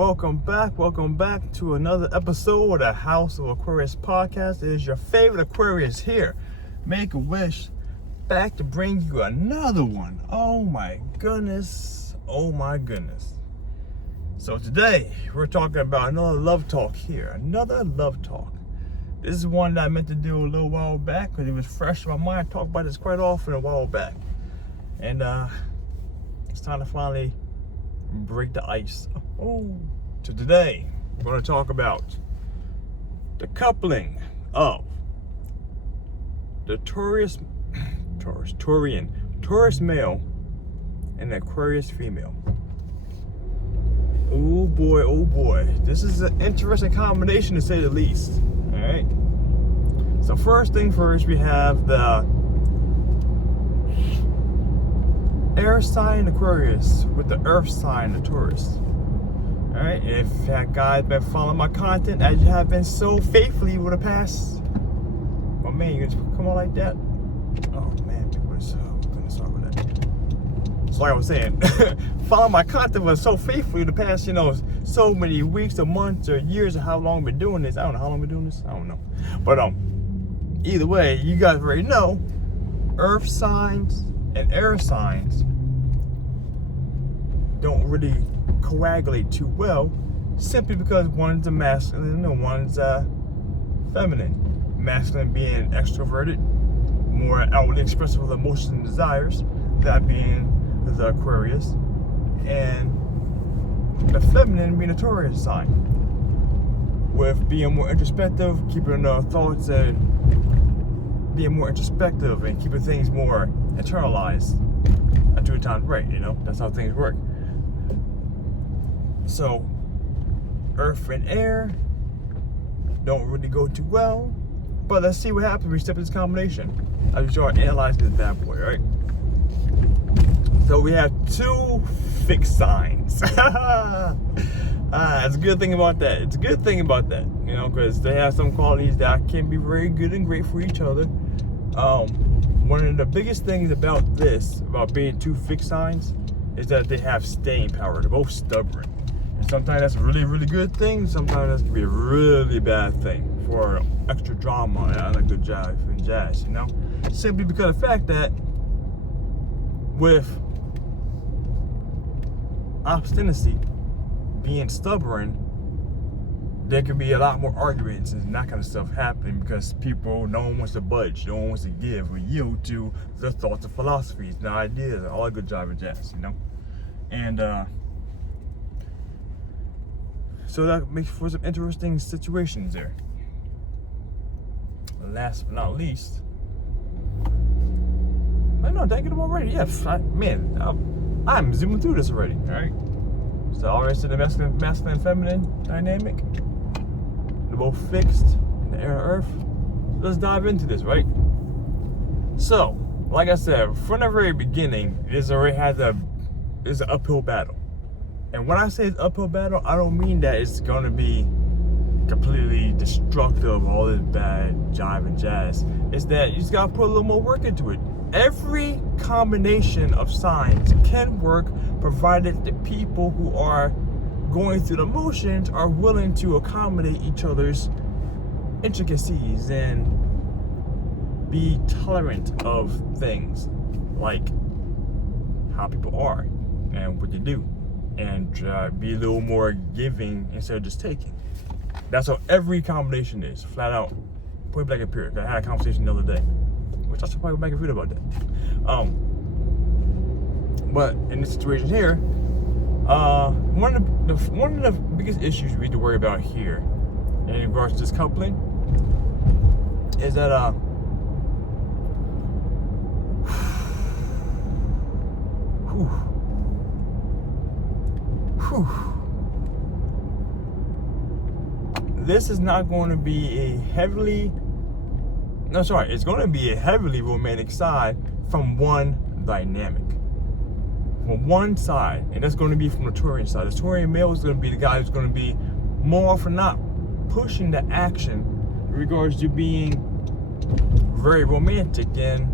Welcome back to another episode of the House of Aquarius podcast. It is your favorite Aquarius here. Make a wish, back to bring you another one. Oh my goodness. So today, we're talking about another love talk here. Another love talk. This is one that I meant to do a little while back because it was fresh in my mind. I talk about this quite often a while back. And it's time to finally break the ice. So today we're going to talk about the coupling of the Taurus male and the Aquarius female. Oh boy, this is an interesting combination to say the least. All right. So first thing first, we have the air sign Aquarius with the earth sign the Taurus. Alright, if that guy's been following my content as you have been so faithfully over the past, oh man, you gonna come on like that? Oh man, goodness, sorry about that. So like I was saying, following my content was so faithfully the past, so many weeks or months or years of how long I've been doing this. I don't know how long I've been doing this. I don't know. But either way, you guys already know earth signs and air signs don't really coagulate too well, simply because one's a masculine and one's a feminine. Masculine being extroverted, more outwardly expressive of emotions and desires, that being the Aquarius, and the feminine being a Taurus sign, with being more introspective, keeping their thoughts and being more introspective and keeping things more internalized until the time's right. That's how things work. So earth and air don't really go too well, but let's see what happens when we step in this combination as we start analyzing this bad boy. Right, so we have two fixed signs. It's a good thing about that. Because they have some qualities that can be very good and great for each other. One of the biggest things about being two fixed signs, is that they have staying power. They're both stubborn. And sometimes that's a really, really good thing. Sometimes that can be a really bad thing for extra drama and a good jive and jazz, Simply because of the fact that with obstinacy, being stubborn, there can be a lot more arguments and that kind of stuff happening because no one wants to budge, no one wants to give or yield to their thoughts and philosophies and ideas and all that good jive and jazz, And so that makes for some interesting situations there. Last but not least, I know, did I get them already? Yes, I'm zooming through this already, all right? So I already said the masculine feminine dynamic. They're both fixed in the air and earth. Let's dive into this, right? So, like I said, from the very beginning, it's an uphill battle. And when I say it's uphill battle, I don't mean that it's gonna be completely destructive, all this bad jive and jazz. It's that you just gotta put a little more work into it. Every combination of signs can work, provided the people who are going through the motions are willing to accommodate each other's intricacies and be tolerant of things like how people are and what they do, and be a little more giving instead of just taking. That's how every combination is, flat out, point blank and period. I had a conversation the other day, which I should probably make a video about that. But in this situation here, one of the biggest issues we need to worry about here in regards to this coupling is that this is not going to be it's going to be a heavily romantic side from one dynamic. From one side, and that's going to be from the Taurian side. The Taurian male is going to be the guy who's going to be more often not pushing the action in regards to being very romantic and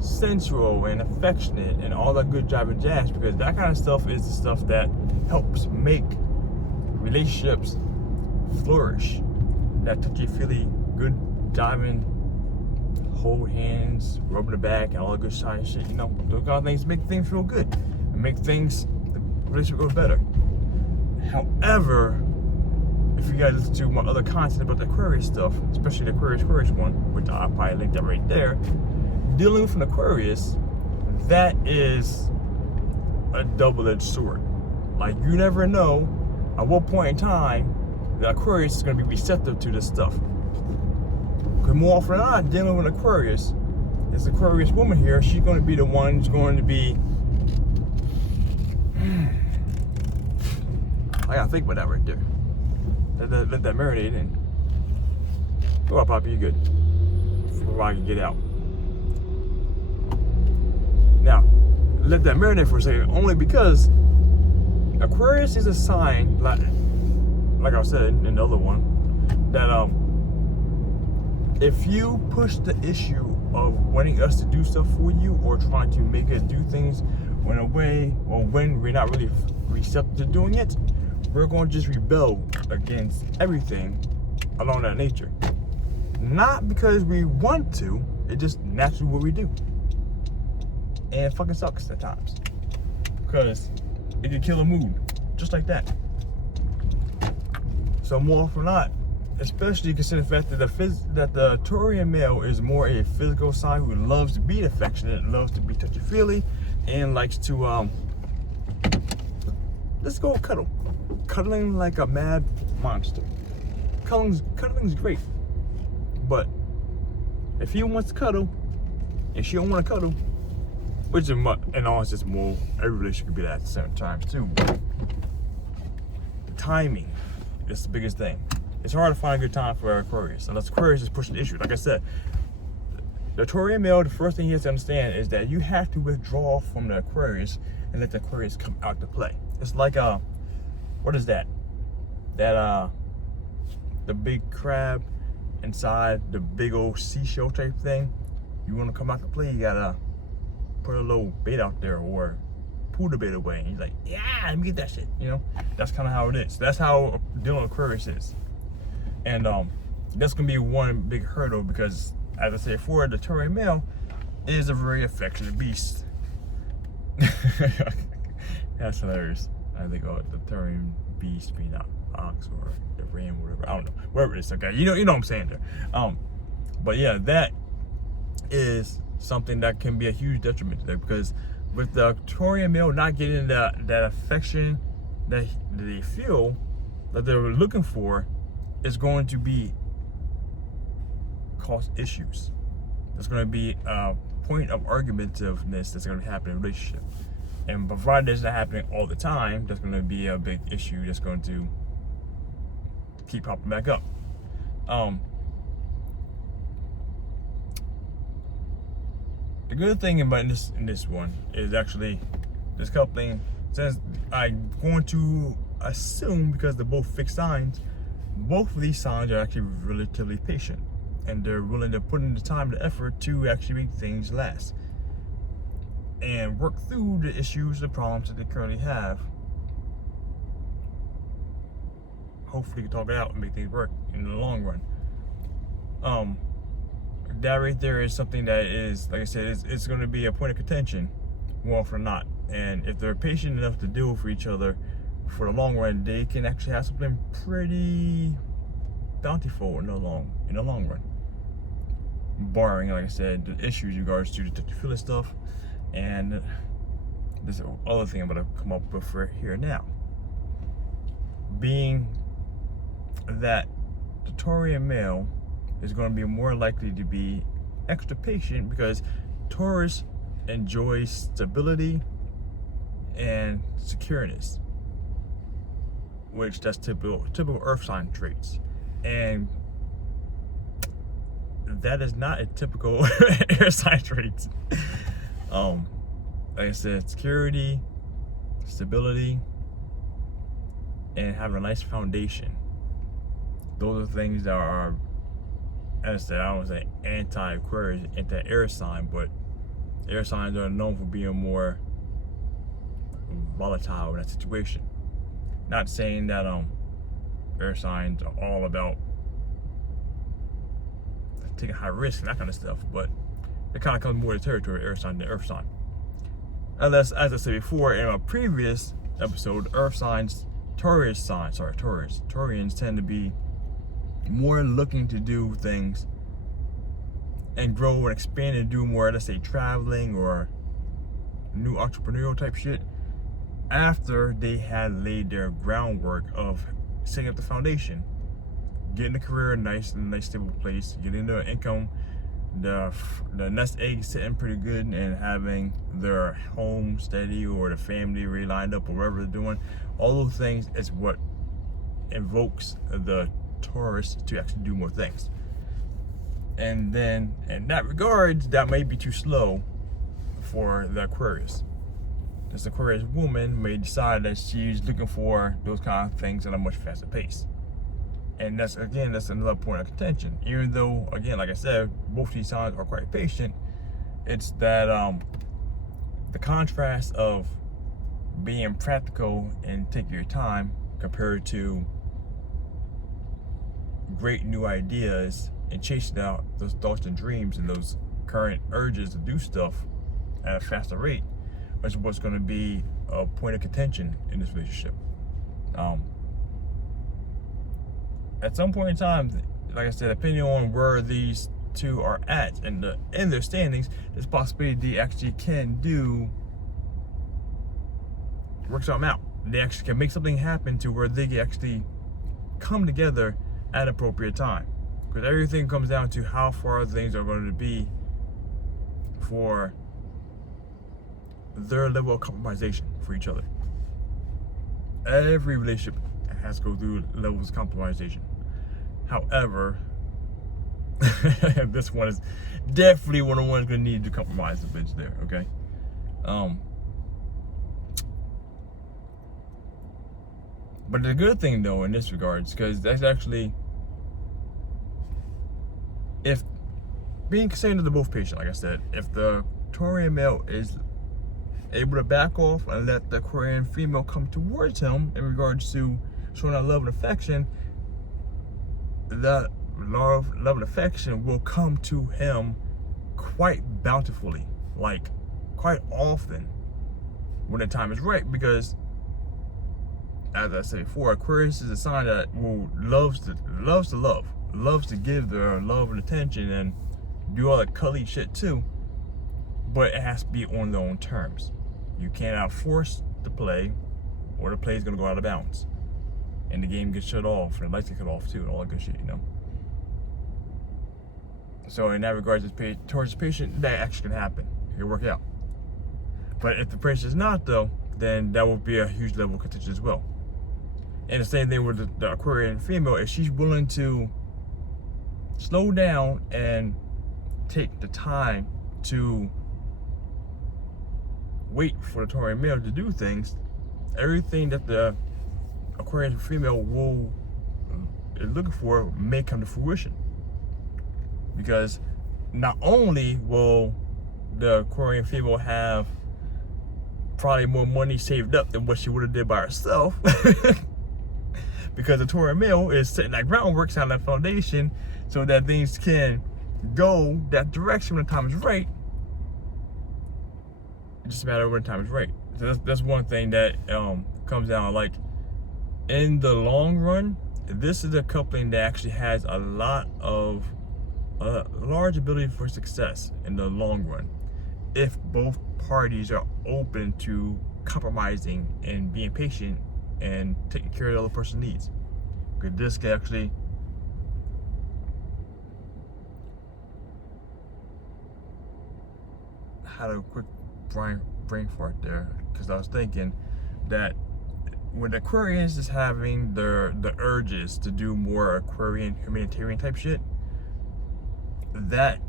sensual and affectionate and all that good jive and jazz, because that kind of stuff is the stuff that helps make relationships flourish. That touchy-feely, good diving, hold hands, rubbing the back, and all the good side shit. You know, those kind of things make things feel good and make things, the relationship go better. However, if you guys listen to my other content about the Aquarius stuff, especially the Aquarius one, which I'll probably link that right there, dealing with an Aquarius, that is a double-edged sword. Like, you never know at what point in time the Aquarius is going to be receptive to this stuff. Because more often than not, dealing with an Aquarius, this Aquarius woman here, she's going to be the one who's going to be... I gotta think about that right there. Let that marinate in. Go up, Poppy, you good. Before I can get out. Now, let that marinate for a second, only because Aquarius is a sign, like I said in the other one, that if you push the issue of wanting us to do stuff for you or trying to make us do things in a way or when we're not really receptive to doing it, we're going to just rebel against everything along that nature. Not because we want to, it's just naturally what we do. And it fucking sucks at times. Because it can kill a mood, just like that. So more often than not, especially considering the fact that the Taurian male is more a physical sign who loves to be affectionate, loves to be touchy-feely, and likes to, let's go cuddle. Cuddling like a mad monster. Cuddling's great. But if he wants to cuddle, and she don't want to cuddle, which is and all it's just more, every relationship could be that at certain times too. But the timing is the biggest thing. It's hard to find a good time for Aquarius, unless Aquarius is pushing the issue. Like I said, the Taurian male, the first thing he has to understand is that you have to withdraw from the Aquarius and let the Aquarius come out to play. It's like what is that? The big crab inside the big old seashell type thing. You want to come out to play, you gotta put a little bait out there or pull the bait away. And he's like, yeah, let me get that shit. You know, that's kind of how it is. That's how dealing with Aquarius is. And that's gonna be one big hurdle because, as I said before, the Taurian male is a very affectionate beast. That's hilarious. I think the Taurian beast being an ox or the ram, whatever. I don't know, whatever it is. Okay, you know what I'm saying there. But yeah, that is something that can be a huge detriment to them because with the Taurian male not getting that affection that they feel that they're looking for, is going to be cause issues. There's going to be a point of argumentativeness that's going to happen in a relationship. And provided it's not happening all the time, that's going to be a big issue that's going to keep popping back up. The good thing about in this one is actually this coupling, since I'm going to assume because they're both fixed signs, both of these signs are actually relatively patient and they're willing to put in the time and the effort to actually make things last and work through the issues, the problems that they currently have. Hopefully, talk it out and make things work in the long run. That right there is something that is, like I said, it's going to be a point of contention more often than not. And if they're patient enough to deal with each other for the long run, they can actually have something pretty bountiful in the long run. Barring, like I said, the issues in regards to the touchy-feely stuff. And this other thing I'm going to come up with for here now, being that the Taurian male is going to be more likely to be extra patient because Taurus enjoys stability and secureness, which that's typical earth sign traits, and that is not a typical air sign traits. Like I said, security, stability, and having a nice foundation. Those are things that are, as I said, I don't want to say anti-Aquarius, anti-air sign, but air signs are known for being more volatile in that situation. Not saying that air signs are all about taking high risk and that kind of stuff, but it kind of comes more to territory air sign than earth sign. Unless, as I said before in a previous episode, earth signs, Taurians tend to be more looking to do things and grow and expand and do more, let's say traveling or new entrepreneurial type shit, after they had laid their groundwork of setting up the foundation, getting the career in a nice stable place, getting the income, the nest egg sitting pretty good, and having their home steady or the family really lined up or whatever they're doing. All those things is what invokes the Taurus to actually do more things. And then in that regards, that may be too slow for the Aquarius. This Aquarius woman may decide that she's looking for those kind of things at a much faster pace. And that's another point of contention. Even though, again, like I said, both these signs are quite patient, it's that the contrast of being practical and taking your time compared to great new ideas and chasing out those thoughts and dreams and those current urges to do stuff at a faster rate is what's going to be a point of contention in this relationship. At some point in time, like I said, depending on where these two are at and in their standings, there's possibility they actually can work something out. They actually can make something happen to where they can actually come together at an appropriate time. Because everything comes down to how far things are going to be for their level of compromisation for each other. Every relationship has to go through levels of compromisation. However, this one is definitely one of the ones going to need to compromise a bit there, okay? But the good thing, though, in this regards, because that's actually, if being concerned they're both patient, like I said, if the Taurian male is able to back off and let the Aquarian female come towards him in regards to showing that love and affection, that love and affection will come to him quite bountifully, like quite often when the time is right. Because as I said before, Aquarius is a sign that loves to give their love and attention and do all that cuddly shit too, but it has to be on their own terms. You cannot force the play, or the play is gonna go out of bounds, and the game gets shut off, and the lights get cut off too, and all that good shit, you know. So in that regard, towards the patient, that actually can happen. It can work out. But if the patient is not, though, then that will be a huge level of contention as well. And the same thing with the Aquarian female, if she's willing to slow down and take the time to wait for the Taurian male to do things, everything that the Aquarian female is looking for may come to fruition. Because not only will the Aquarian female have probably more money saved up than what she would have did by herself, because the Taurian male is setting that groundwork, setting that foundation, so that things can go that direction when the time is right. It's just a matter of when the time is right. So that's one thing that comes down. Like, in the long run, this is a coupling that actually has a large ability for success in the long run, if both parties are open to compromising and being patient and taking care of the other person's needs. Because this can actually had a quick brain fart there, because I was thinking that when Aquarius is having the urges to do more Aquarian humanitarian type shit, that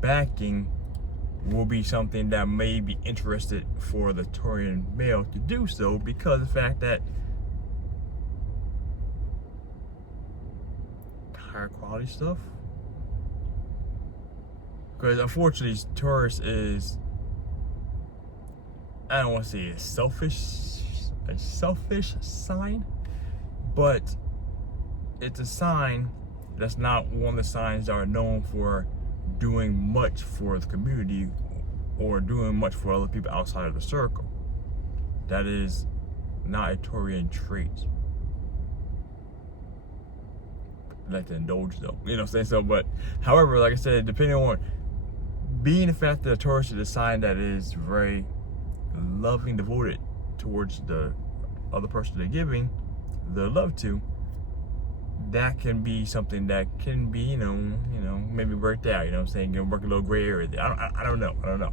backing will be something that may be interested for the Taurian male to do so, because of the fact that higher quality stuff. Because unfortunately, Taurus is, I don't want to say a selfish sign, but it's a sign that's not one of the signs that are known for doing much for the community or doing much for other people outside of the circle. That is not a Taurian trait. I like to indulge though, you know what I'm saying? So, but however, like I said, depending on being the fact that a Taurus is a sign that is very loving, devoted towards the other person they're giving the love to, that can be something that can be, you know, maybe worked out, you know what I'm saying? You can work a little gray area there. I don't know.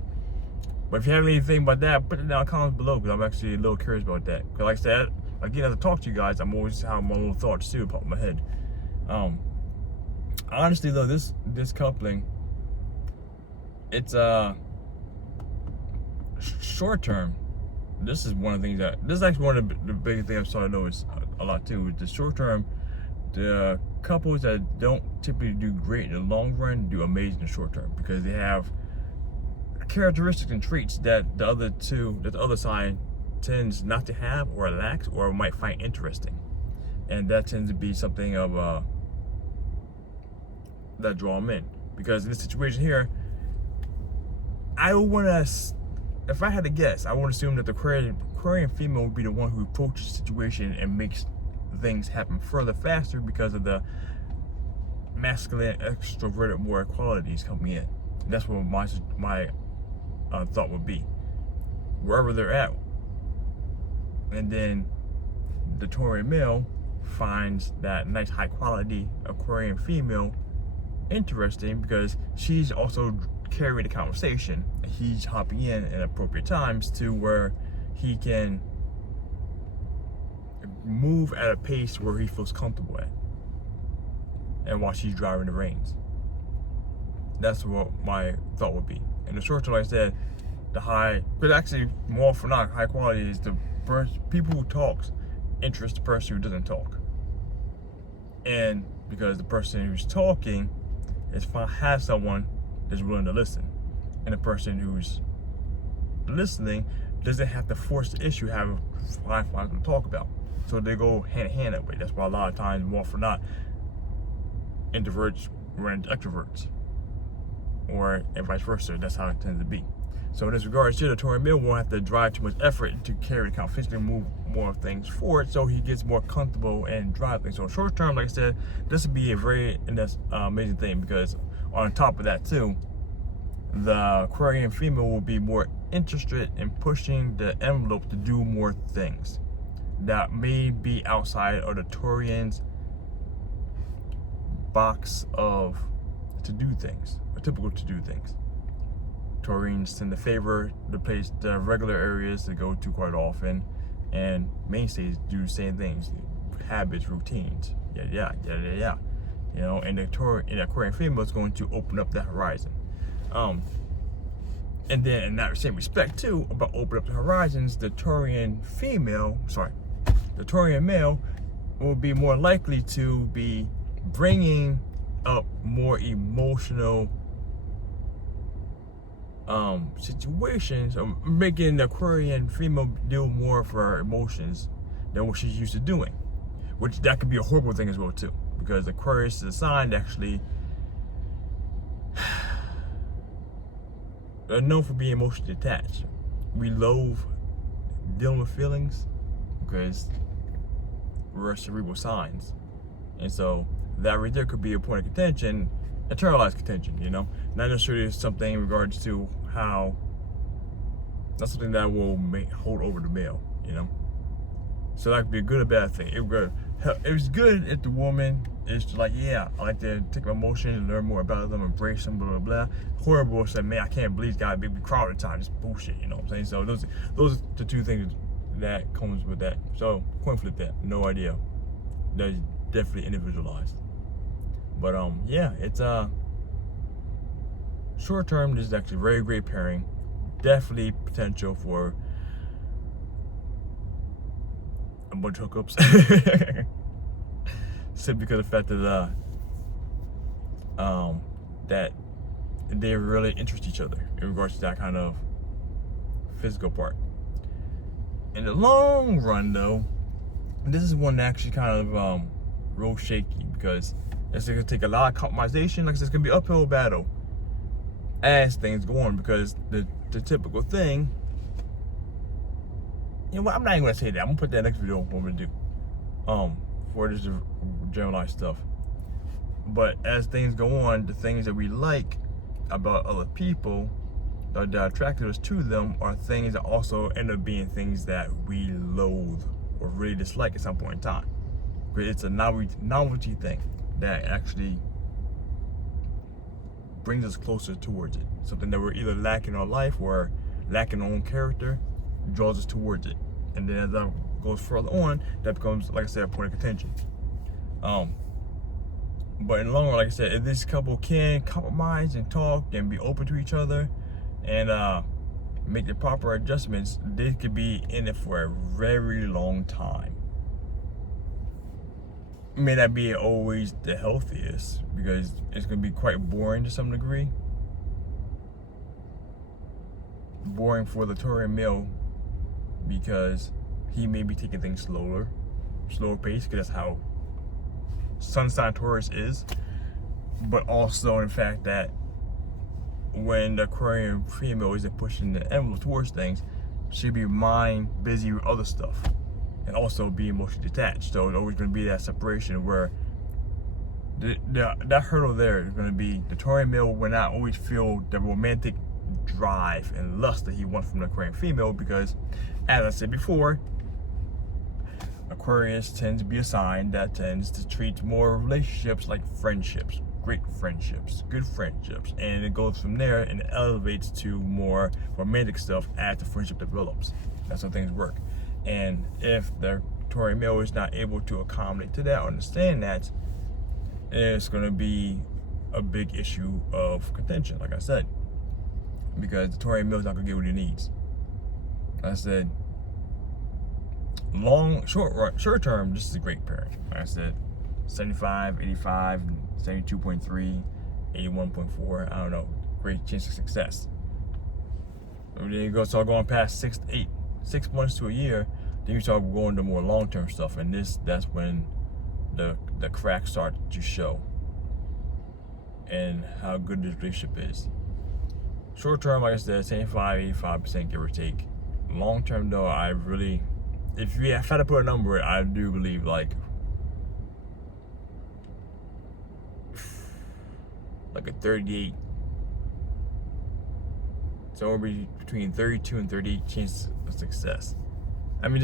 But if you have anything about that, put it down in the comments below, because I'm actually a little curious about that. Because like I said, again, as I talk to you guys, I'm always having my little thoughts too pop in my head. Honestly though, this coupling, it's short term. This is one of the things this is actually one of the biggest things I'm starting to notice a lot too. Is the short term, the couples that don't typically do great in the long run do amazing in the short term, because they have characteristics and traits that the other sign tends not to have or lacks or might find interesting, and that tends to be something of that draw them in. Because in this situation here, I would want to, if I had to guess, I would assume that the Aquarian female would be the one who approaches the situation and makes things happen further faster because of the masculine extroverted more qualities coming in. That's what my thought would be, wherever they're at. And then the Taurian male finds that nice high quality Aquarian female interesting, because she's also carrying the conversation. He's hopping in at appropriate times to where he can move at a pace where he feels comfortable at, and while she's driving the reins. That's what my thought would be. In the short term, like I said, but actually more often not, high quality is the people who talks interest the person who doesn't talk. And because the person who's talking has someone that's willing to listen, and the person who's listening doesn't have to force the issue, find something to talk about. So they go hand in hand that way. That's why a lot of times, more often not, introverts run into extroverts, and vice versa. That's how it tends to be. So in this regards here, the Taurian male won't have to drive too much effort to carry the conversation and move more things forward, so he gets more comfortable and drive things. So short term, like I said, this would be a very amazing thing, because on top of that too, the Aquarian female will be more interested in pushing the envelope to do more things that may be outside of the Taurian's box of to-do things, or typical to-do things. Taurians tend to favor the regular areas to go to quite often, and mainstays do the same things, habits, routines, yeah. You know, and the Aquarian female is going to open up the horizon. And then in that same respect too, about open up the horizons, the Taurian male will be more likely to be bringing up more emotional situations, or making the Aquarian female deal more of her emotions than what she's used to doing, which that could be a horrible thing as well too, because Aquarius is a sign that actually are known for being emotionally detached. We loathe dealing with feelings because we're cerebral signs, and so that right there could be a point of contention, internalized contention, you know, not necessarily something in regards to how, that's something that will hold over the male, you know. So that could be a good or bad thing. It was good if the woman is like, yeah, I like to take my emotions and learn more about them, embrace them, blah blah blah. Horrible, say, man, I can't believe this guy make me cry all the time. Just bullshit, you know what I'm saying? So those are the two things that comes with that. So coin flip that, no idea. That's definitely individualized. But yeah, it's short term, this is actually a very great pairing. Definitely potential for a bunch of hookups. Simply because of the fact that that they really interest each other in regards to that kind of physical part. In the long run though, this is one that actually kind of real shaky, because it's going to take a lot of compromisation. Like I said, it's going to be an uphill battle as things go on, because the typical thing, you know what, I'm not even going to say that. I'm going to put that next video what we do for this generalized stuff. But as things go on, the things that we like about other people that attracted us to them are things that also end up being things that we loathe or really dislike at some point in time. But it's a novelty thing that actually brings us closer towards it. Something that we're either lacking in our life or lacking our own character draws us towards it. And then as that goes further on, that becomes, like I said, a point of contention. But in the long run, like I said, if this couple can compromise and talk and be open to each other and make the proper adjustments, they could be in it for a very long time. May not be always the healthiest, because it's going to be quite boring to some degree. Boring for the Taurian male, because he may be taking things slower pace, because that's how sun sign Taurus is. But also in fact that when the Aquarian female isn't pushing the envelope towards things, she'll be busy with other stuff and also be emotionally detached. So it's always going to be that separation where that hurdle there is going to be the Taurian male will not always feel the romantic drive and lust that he wants from the Aquarian female, because as I said before, Aquarius tends to be a sign that tends to treat more relationships like friendships, great friendships, good friendships, and it goes from there and it elevates to more romantic stuff as the friendship develops. That's how things work. And if the Taurian male is not able to accommodate to that or understand that, it's going to be a big issue of contention, like I said, because the Taurian male is not going to get what he needs. Like I said, short term, this is a great pairing. Like I said, 75, 85, 72.3, 81.4. I don't know. Great chance of success. And then you go start going past 6 months to a year. Then you start going to more long-term stuff, and that's when the cracks start to show and how good this relationship is. Short term, like I said, 75, 85%, give or take. Long term, though, if I had to put a number, I do believe like a 38. So between 32 and 38 chance of success. I mean,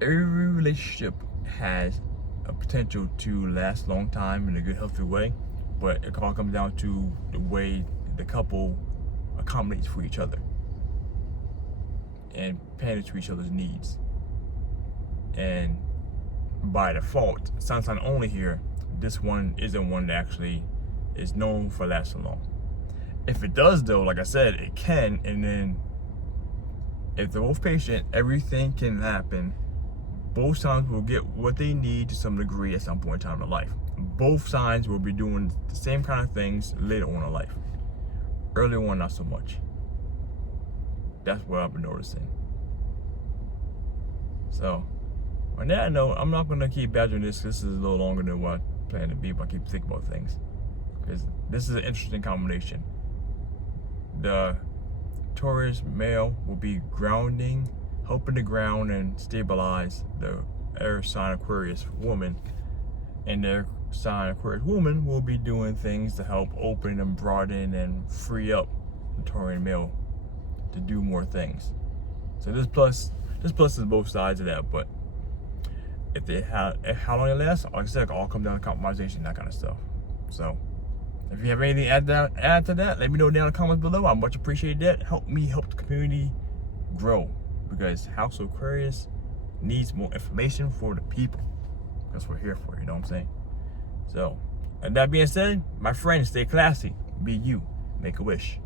every relationship has a potential to last a long time in a good, healthy way, but it all comes down to the way the couple accommodates for each other and panders to each other's needs. And by default, sun sign only here, this one isn't one that actually is known for lasting long. If it does, though, like I said, it can, and then if they're both patient, everything can happen. Both signs will get what they need to some degree at some point in time in their life. Both signs will be doing the same kind of things later on in life. Early on, not so much. That's what I've been noticing. So, on that note, I'm not going to keep badgering this. This is a little longer than what I plan to be, but I keep thinking about things. Because this is an interesting combination. The Taurus male will be grounding, helping to ground and stabilize the air sign Aquarius woman. And their sign Aquarius woman will be doing things to help open and broaden and free up the Taurian male to do more things. So this plus is both sides of that, but how long it lasts, like I said, it all comes down to compromisation, that kind of stuff. So if you have anything to add to that, let me know down in the comments below. I much appreciate that. Help me help the community grow, because House of Aquarius needs more information for the people. That's what we're here for, you know what I'm saying? So, and that being said, my friends, stay classy, be you, make a wish.